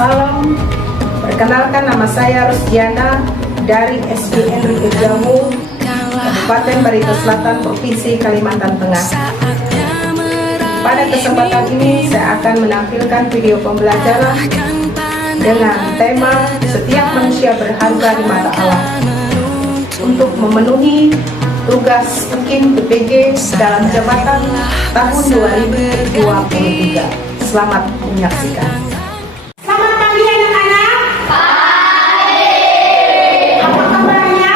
Salam, perkenalkan nama saya Rusdiana dari SDN Rigejamu, Kabupaten Barito Selatan, Provinsi Kalimantan Tengah. Pada kesempatan ini saya akan menampilkan video pembelajaran dengan tema setiap manusia berharga di mata Allah untuk memenuhi tugas Ukin PPG dalam jabatan tahun 2023. Selamat menyaksikan. Selamat pagi anak-anak. Pagi. Apa kabarnya?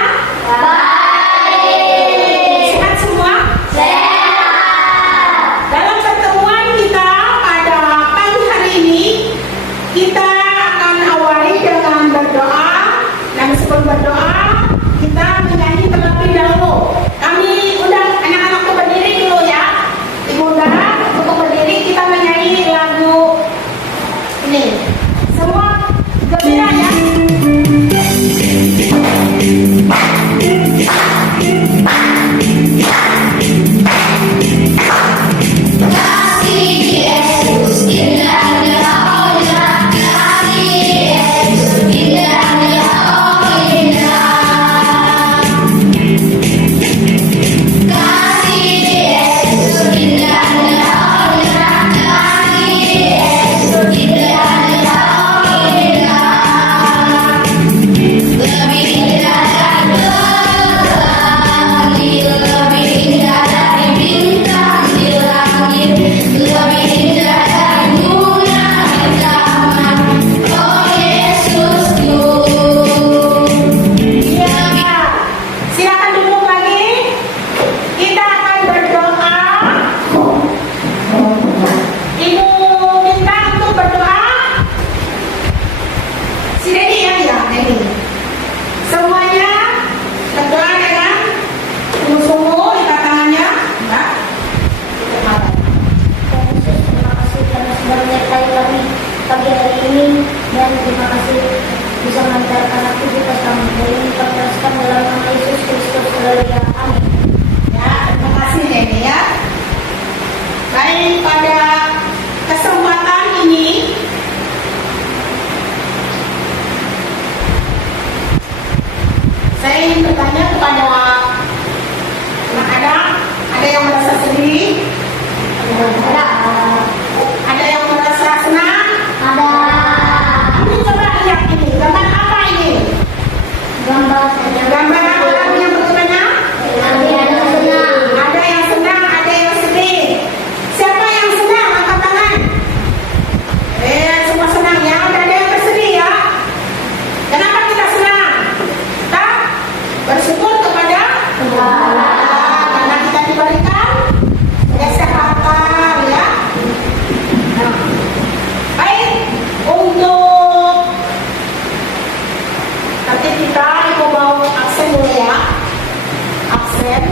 Baik. Sehat semua? Sehat. Dalam pertemuan kita pada pagi hari ini, kita akan awali dengan berdoa. Dan sebelum berdoa, kita menyanyi terlebih dahulu. Kami undang anak-anak untuk berdiri dulu ya. Diundang untuk berdiri, kita menyanyi lagu ini. Semua gembira ya. Pagi hari ini, dan terima kasih bisa mengantarkan aktivitas kami dari diperkenalkan dalam nama Yesus Kristus. Haleluya. Amin. Ya, terima kasih Nene ya. Baik, pada kesempatan ini saya ingin bertanya kepada anak-anak, ada yang merasa sedih? Ada yang merasa senang? Ada Ini coba lihat ini, gambar apa ini? gambar Gambar apa yang bagaimana? Ada yang senang, ada yang sedih. Siapa yang senang? Angkat tangan. Semua senang ya. Ada yang bersedih ya. Kenapa kita senang? Kita bersyukur kepada Tuhan karena kita diberikan kesehatan ya. Nah, baik, untuk nanti kita mau bawa aksen dulu ya. Absen.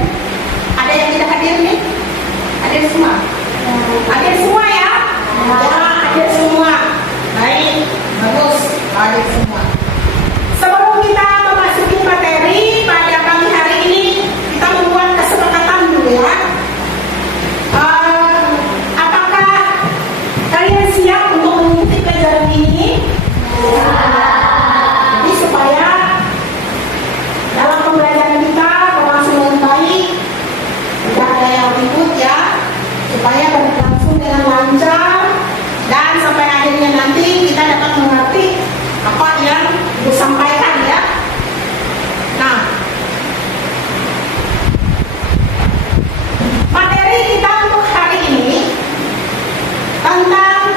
Ada yang tidak hadir nih? Hadir semua? Hadir semua ya? Ya, hadir semua. Baik, bagus. Hadir semua. Sebelum kita memasuki materi pada pagi hari ini, kita membuat kesepakatan dulu ya. Apakah kalian siap untuk mengikuti pelajaran ini? Jadi supaya dalam pembelajaran kita berlangsung dengan baik, tidak ada yang ribut ya, supaya berlangsung dengan lancar dan sampai akhirnya nanti kita dapat mengerti apa yang Ibu sampaikan ya. Nah, materi kita untuk hari ini tentang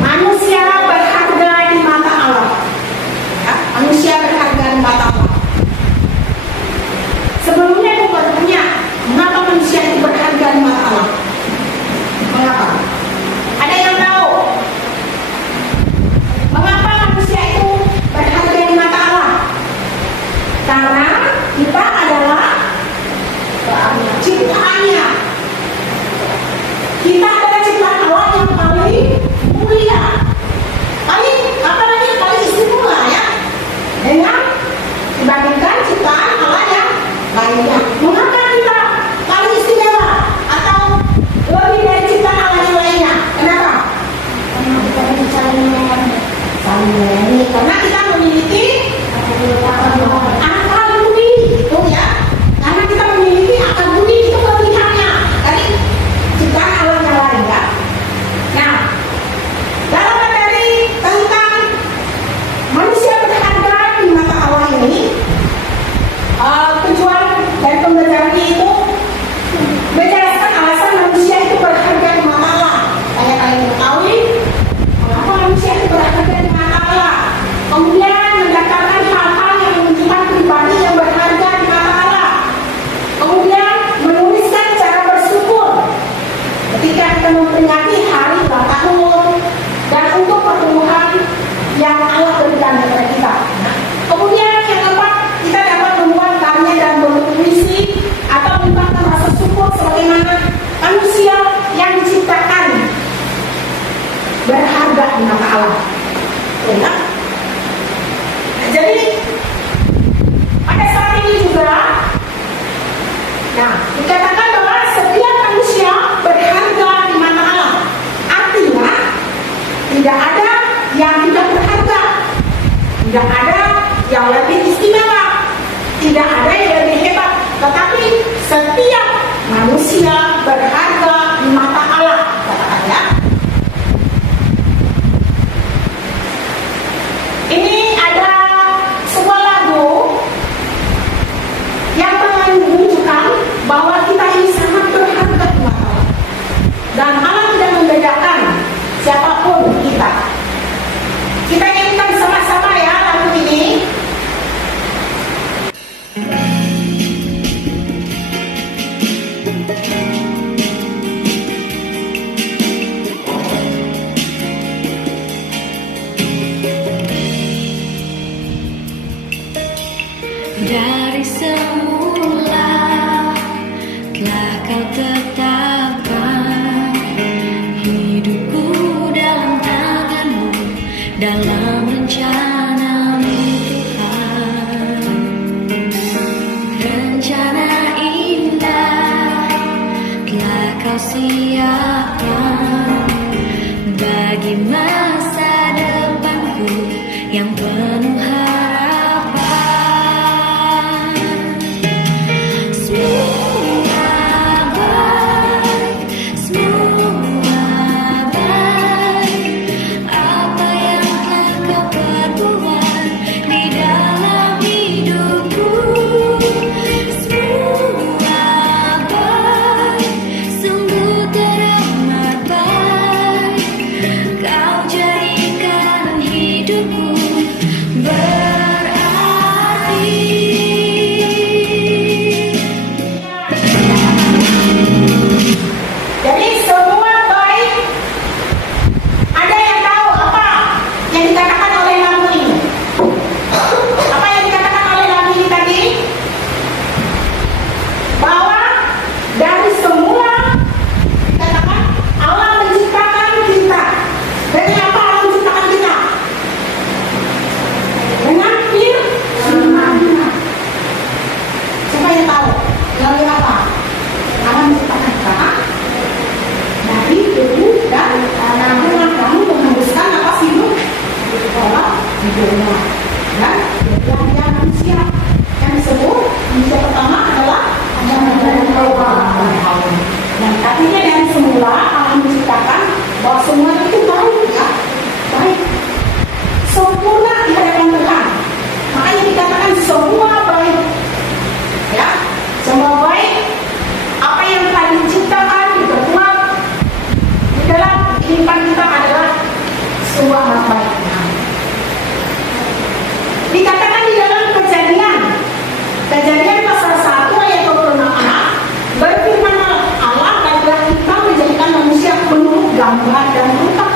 manusia berharga di mata Allah. Ya, manusia berharga di mata Allah. Sebelumnya Ibu bertanya, mengapa manusia itu berharga di mata Allah? Mengapa? Ada yang tahu? Mengapa manusia itu berharga di mata Allah? Karena kita adalah ciptaannya. ketika kita memperingati hari ulang tahun dan untuk pertumbuhan yang Allah berikan kepada kita. Kemudian yang keempat, kita dapat membuat karya dan bentuk puisi atau mengungkapkan rasa syukur sebagaimana manusia yang diciptakan berharga di mata Allah. Ya. Jadi pada saat ini juga, nah dikatakan bahwa setiap manusia berharga di mata Allah. Artinya tidak ada yang tidak berharga, tidak ada yang lebih istimewa, tidak ada yang lebih hebat, tetapi setiap manusia berharga di mata Allah. Katakan ya. Ini ada sebuah lagu yang menunjukkan bahwa kita ini sangat berharga di mata Allah. Dan Allah tidak membedakan siapapun kita. Kita nyanyikan sama-sama ya lagu ini. Dari semula telah kau tetapkan hidupku dalam tanganmu, dalam rencanamu Tuhan. Rencana indah telah kau siapkan bagi masa depanku yang penuh harapan. Dikatakan di dalam Kejadian pasal 1 ayat 26a, berfirman Allah, baiklah kita menjadikan manusia menurut gambar dan rupa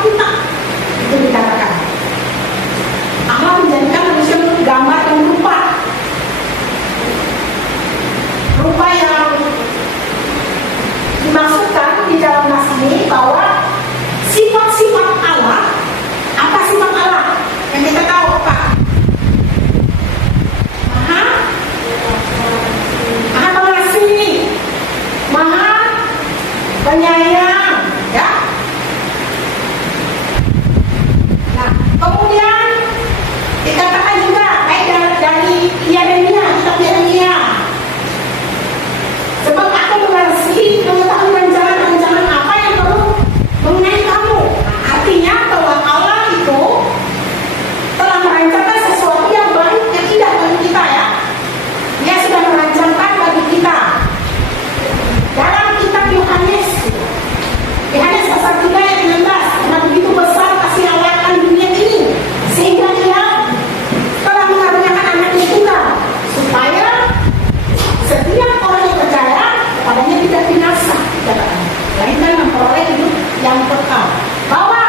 yang kekal. Bahwa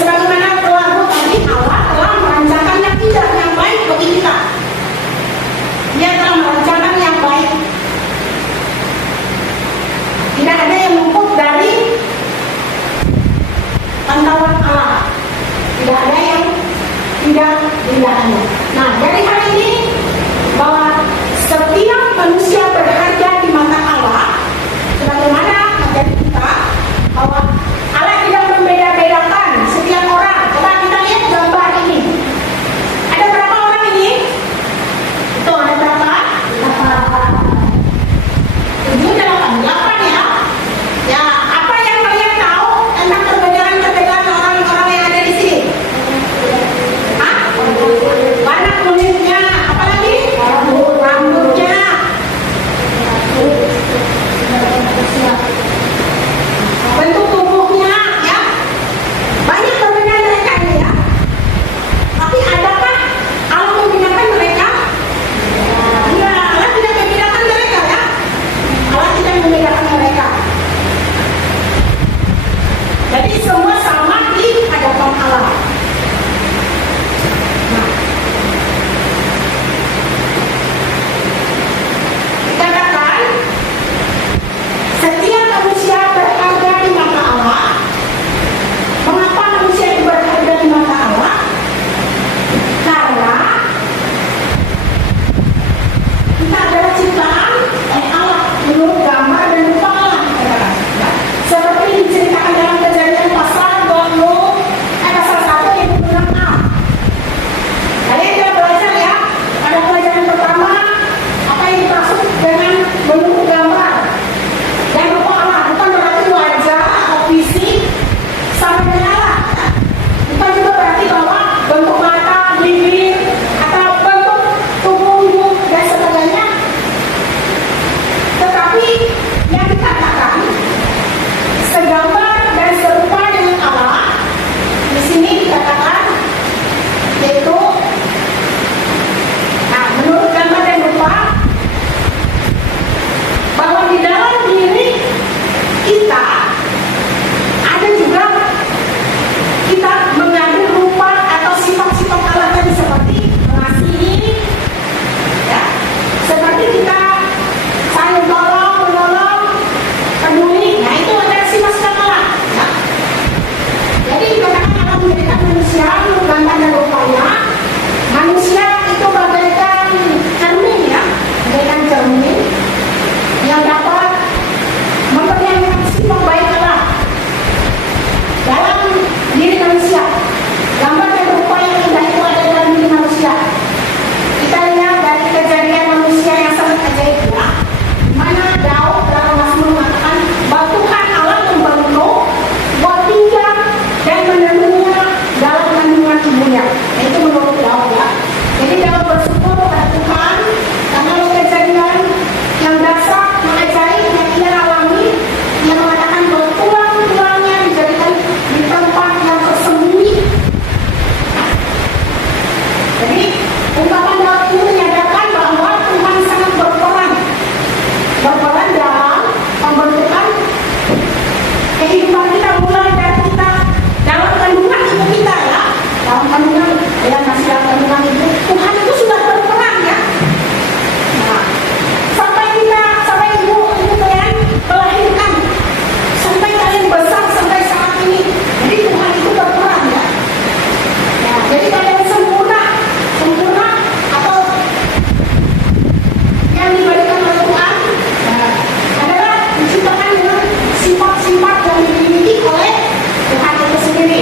sebagaimana telah tadi Allah telah merancangkan yang indah, yang baik bagi kita. Dia telah merancangkan yang baik. Tidak ada yang luput dari pantauan Allah. Tidak ada yang tidak dilihatnya. Nah, dari hal ini bahwa setiap manusia berharga di mata Allah, sebagaimana menjadi kita bahwa Allah tidak membeda-bedakan setiap orang. Coba kita lihat gambar ini. Ada berapa orang ini? Itu ada berapa? 7, 8 ya. Ya, apa yang kalian tahu tentang perbedaan-perbedaan orang-orang yang ada di sini? Hah? Warna kulitnya, apa lagi? Rambutnya. Bentuk tubuhnya, ya. Banyak perbedaan mereka ini ya. Tapi adakah Allah membedakan mereka? Ya, Allah tidak membedakan mereka ya. Allah tidak membedakan mereka. Jadi semua sama di hadapan Allah. Nah, dikatakan setiap manusia berharga di mata Allah. Mengapa manusia itu berharga di mata Allah? Karena kita adalah ciptaan Allah menurut gambar dan rupa Allah. Seperti diceritakan dalam Kejadian pasal 1 ayat 26a. Kalian sudah belajar ya pada pelajaran pertama apa yang dimaksud dengan menurut gambar dan rupa Allah. Bukan berarti wajah atau fisik sama dengan Allah. Bukan juga berarti bahwa bentuk mata, bibir atau bentuk tubuh dan sebagainya. Tetapi yang dikatakan segambar dan serupa dengan Allah di sini dikatakan yaitu menurut gambar dan rupa bahwa di dalam diri kita ada juga kita mengambil rupa atau sifat-sifat Allah tadi seperti mengasihi ya, seperti kita saling tolong menolong peduli. Nah, itu adalah sifat-sifat Allah ya. Jadi dikatakan Allah menjadikan manusia menurut gambar dan rupanya. Manusia itu bagaikan cermin ya, bagaikan cermin yang dapat memperlihatkan sifat baik Allah dalam diri manusia. Gambar dan rupa yang indah itu ada dalam diri manusia. Kita lihat dari kejadian manusia yang sangat ajaib ya. Mana Daud dalam Mazmur mengatakan bahwa Tuhan Allah membentuk buat tinggal dan menentunya dalam kandungan ibunya. Itu menurut Daud ya. Jadi Daud bersyukur kepada Tuhan karena kejadian yang dasar, yang ajaib, yang ia alami, yang mengatakan bahwa tulang-tulangnya dijadikan di tempat yang tersembunyi. Jadi ungkapan Daud ini menyatakan bahwa Tuhan sangat berperan dalam pembentukan kehidupan kita, mulai dari kita dalam kandungan ibu kita ya, dalam kandungan yang masih dalam kandungan ibu, Tuhan itu sudah berperan ya. Nah, sampai ibu kalian melahirkan, sampai kalian besar sampai saat ini, jadi Tuhan itu berperan ya. Nah, jadi kalian sempurna atau yang diberikan oleh Tuhan adalah diciptakan dengan sifat-sifat yang dimiliki oleh Tuhan itu sendiri.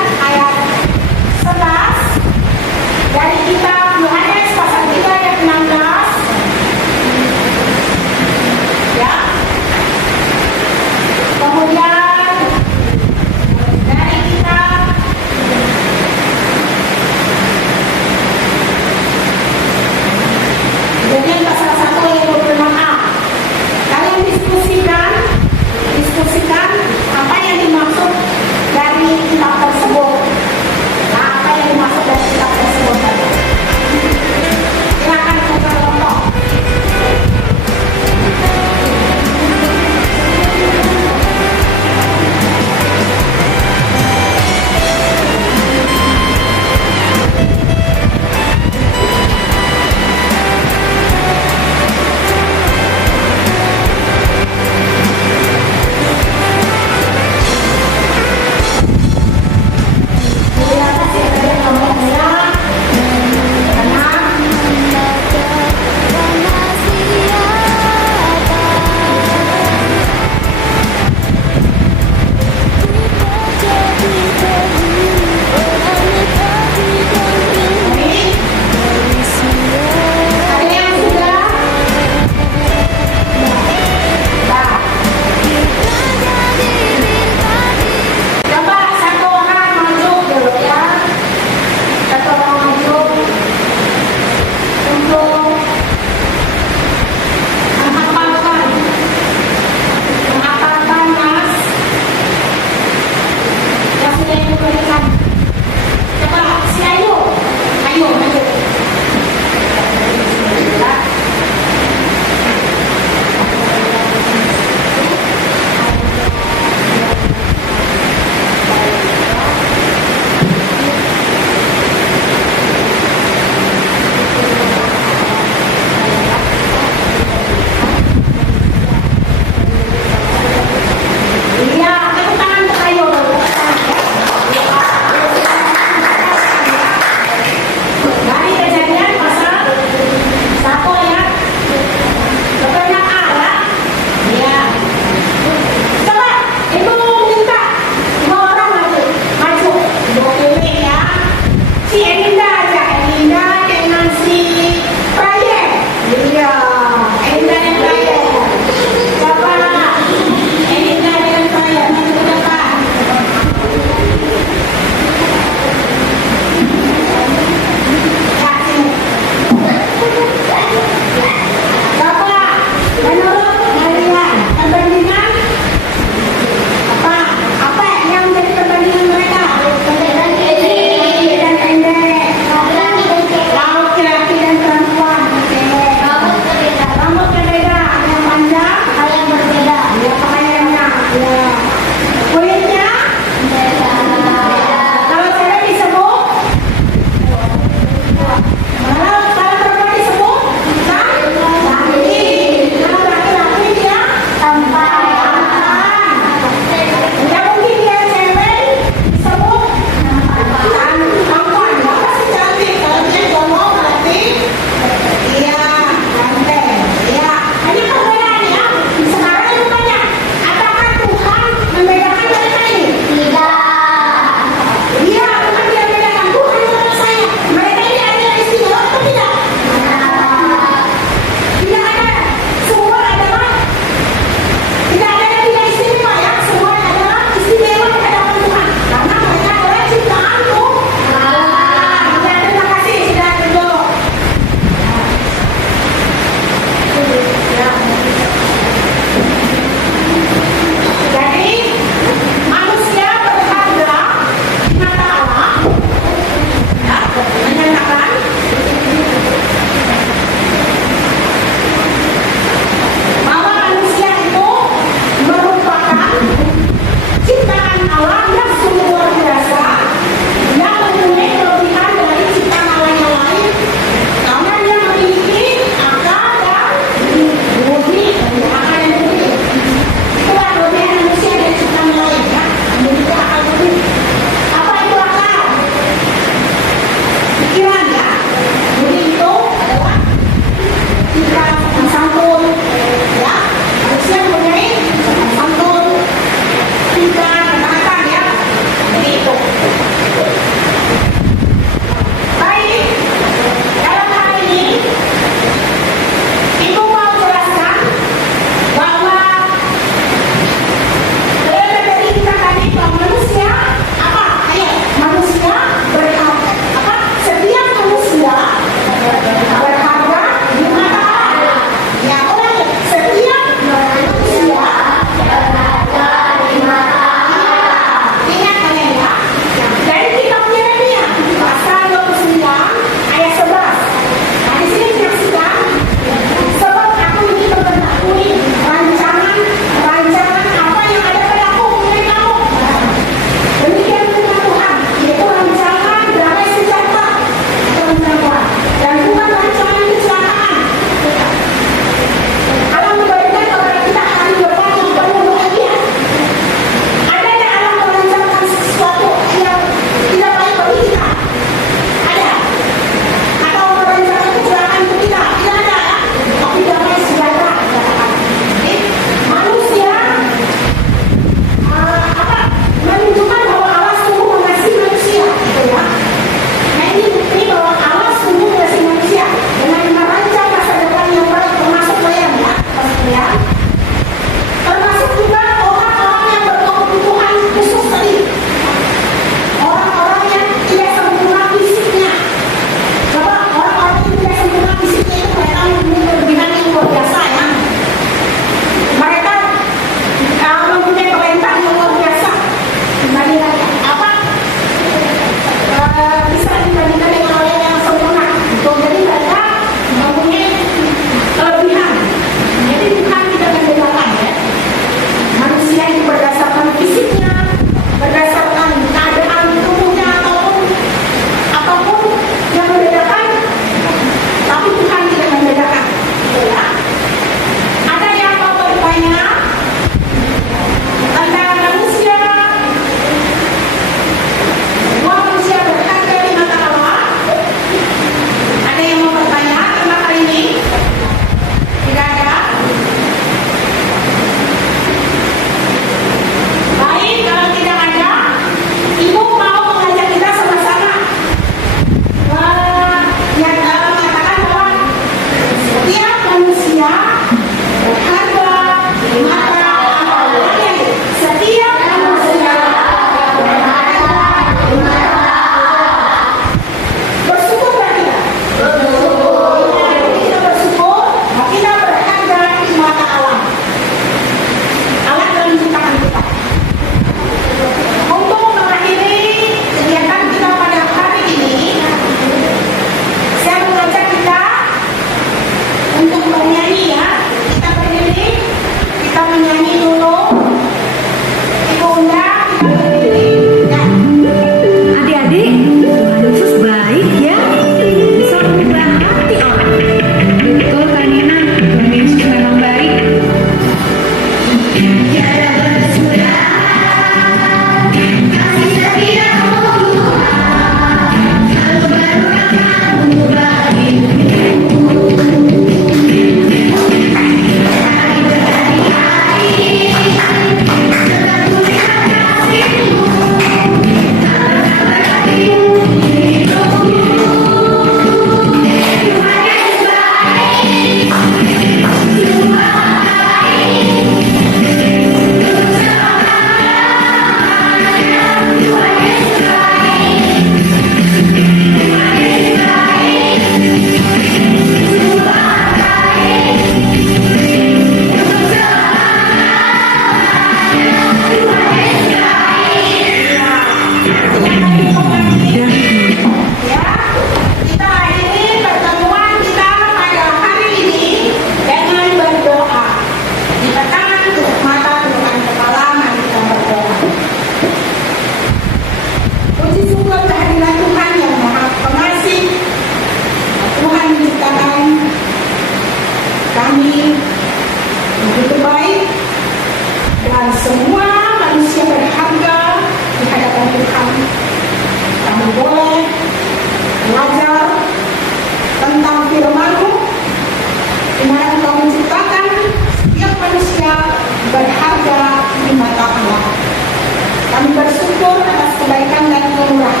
bersyukur atas kebaikan dan kemurahan